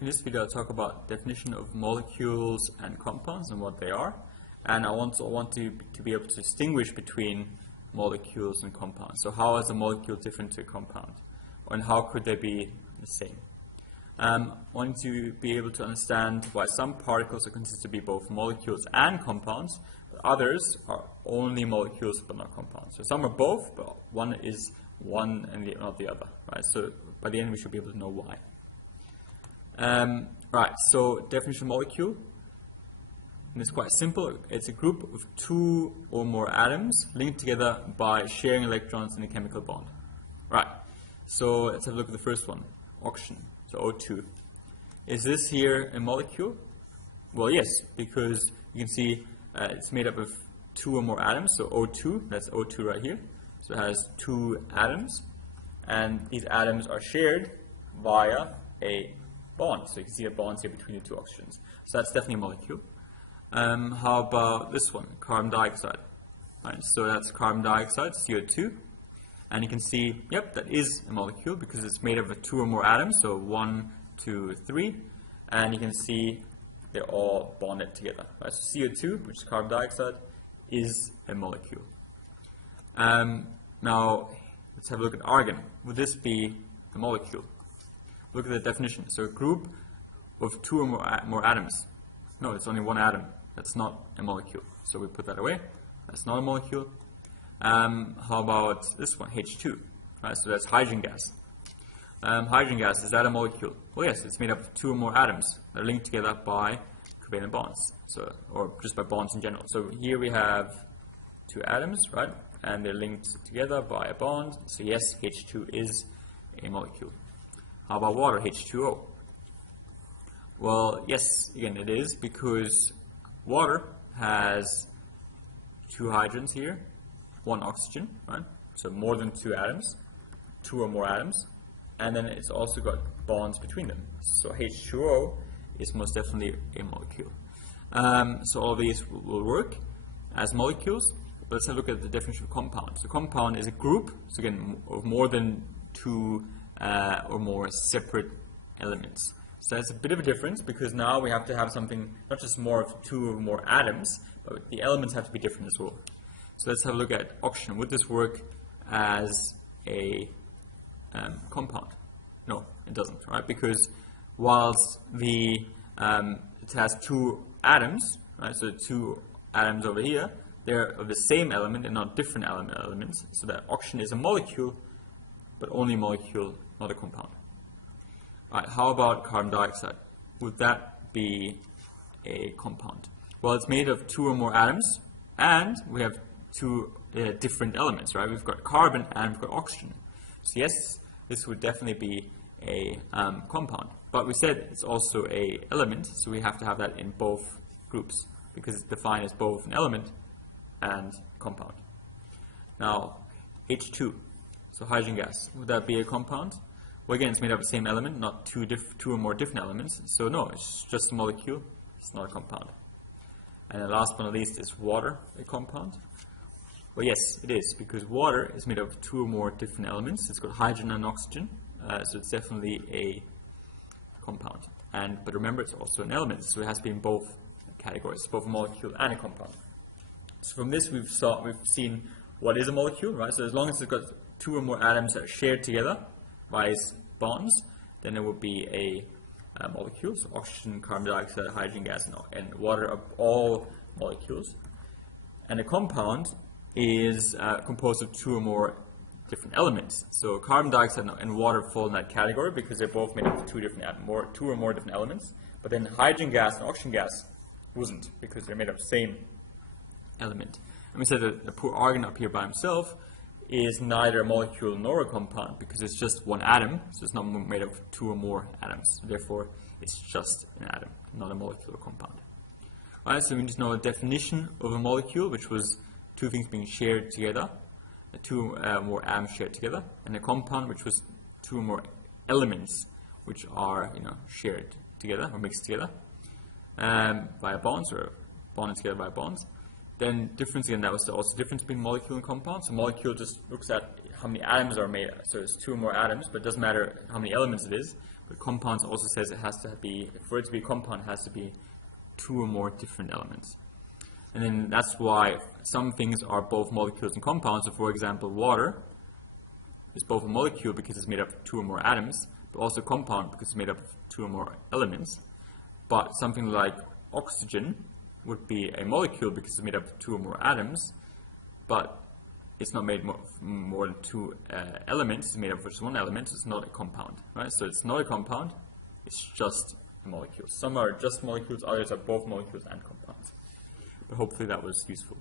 In this video, I'll talk about definition of molecules and compounds and what they are. And I want to be able to distinguish between molecules and compounds. So how is a molecule different to a compound? And how could they be the same? I want to be able to understand why some particles are considered to be both molecules and compounds, but others are only molecules but not compounds. So some are both, but one is one and not the other. Right? So by the end, we should be able to know why. Right, so definition of molecule, and it's quite simple. It's a group of two or more atoms linked together by sharing electrons in a chemical bond. Right, so let's have a look at the first one, oxygen, so O2. Is this here a molecule? Well, yes, because you can see it's made up of two or more atoms, so O2, that's O2 right here. So it has two atoms, and these atoms are shared via a bond. So you can see a bond here between the two oxygens. So that's definitely a molecule. How about this one, carbon dioxide? Right, so that's carbon dioxide, CO2. And you can see, yep, that is a molecule because it's made up of two or more atoms, so 1, 2, 3. And you can see they're all bonded together. Right, so CO2, which is carbon dioxide, is a molecule. Now, let's have a look at argon. Would this be a molecule? Look at the definition. So a group of two or more atoms. No, it's only one atom. That's not a molecule. So we put that away. That's not a molecule. How about this one, H2? Right, so that's hydrogen gas. Hydrogen gas, is that a molecule? Well, yes, it's made up of two or more atoms that are linked together by covalent bonds. So, or just by bonds in general. So here we have two atoms, right? And they're linked together by a bond. So yes, H2 is a molecule. How about water, H2O? Well, yes, again, it is because water has two hydrogens here, one oxygen, right? So more than two atoms, two or more atoms, and then it's also got bonds between them. So H2O is most definitely a molecule. So all of these will work as molecules. But let's have a look at the definition of compound. So compound is a group, so again, of more than two or more separate elements. So that's a bit of a difference because now we have to have something, not just more of two or more atoms, but the elements have to be different as well. So let's have a look at oxygen. Would this work as a compound? No, it doesn't, right? Because whilst it has two atoms, right? So two atoms over here, they're of the same element and not different elements. So that oxygen is a molecule, but only a molecule, not a compound. All right, how about carbon dioxide? Would that be a compound? Well, it's made of two or more atoms, and we have two different elements, right? We've got carbon and we've got oxygen. So yes, this would definitely be a compound. But we said it's also a element, so we have to have that in both groups because it's defined as both an element and compound. Now, H2. So hydrogen gas, would that be a compound? Well, again, it's made up of the same element, not two or more different elements. So no, it's just a molecule. It's not a compound. And the last but not least is water, a compound? Well, yes, it is, because water is made up of two or more different elements. It's got hydrogen and oxygen, so it's definitely a compound. But remember, it's also an element, so it has to be in both categories, both a molecule and a compound. So from this, we've seen what is a molecule, right? So as long as it's got two or more atoms that are shared together by bonds, then it would be a molecule. So oxygen, carbon dioxide, hydrogen gas, and water are all molecules. And a compound is composed of two or more different elements. So carbon dioxide and water fall in that category because they're both made up of two or more different elements. But then hydrogen gas and oxygen gas wasn't because they're made of the same element. And we said that the poor argon up here by himself is neither a molecule nor a compound because it's just one atom, so it's not made of two or more atoms. Therefore, it's just an atom, not a molecule or compound. Alright, so we need to know a definition of a molecule, which was two things being shared together, two or more atoms shared together, and a compound, which was two or more elements which are shared together or mixed together via bonds or bonded together by bonds. Then difference, again, that was also the difference between molecule and compound. So molecule just looks at how many atoms are made. So it's two or more atoms, but it doesn't matter how many elements it is. But compounds also says it has to be, for it to be a compound, it has to be two or more different elements. And then that's why some things are both molecules and compounds. So for example, water is both a molecule because it's made up of two or more atoms, but also a compound because it's made up of two or more elements. But something like oxygen would be a molecule because it's made up of two or more atoms, but it's not made more than two elements. It's made up of just one element, so it's not a compound, right? So it's not a compound, it's just a molecule. Some are just molecules, others are both molecules and compounds. But hopefully that was useful.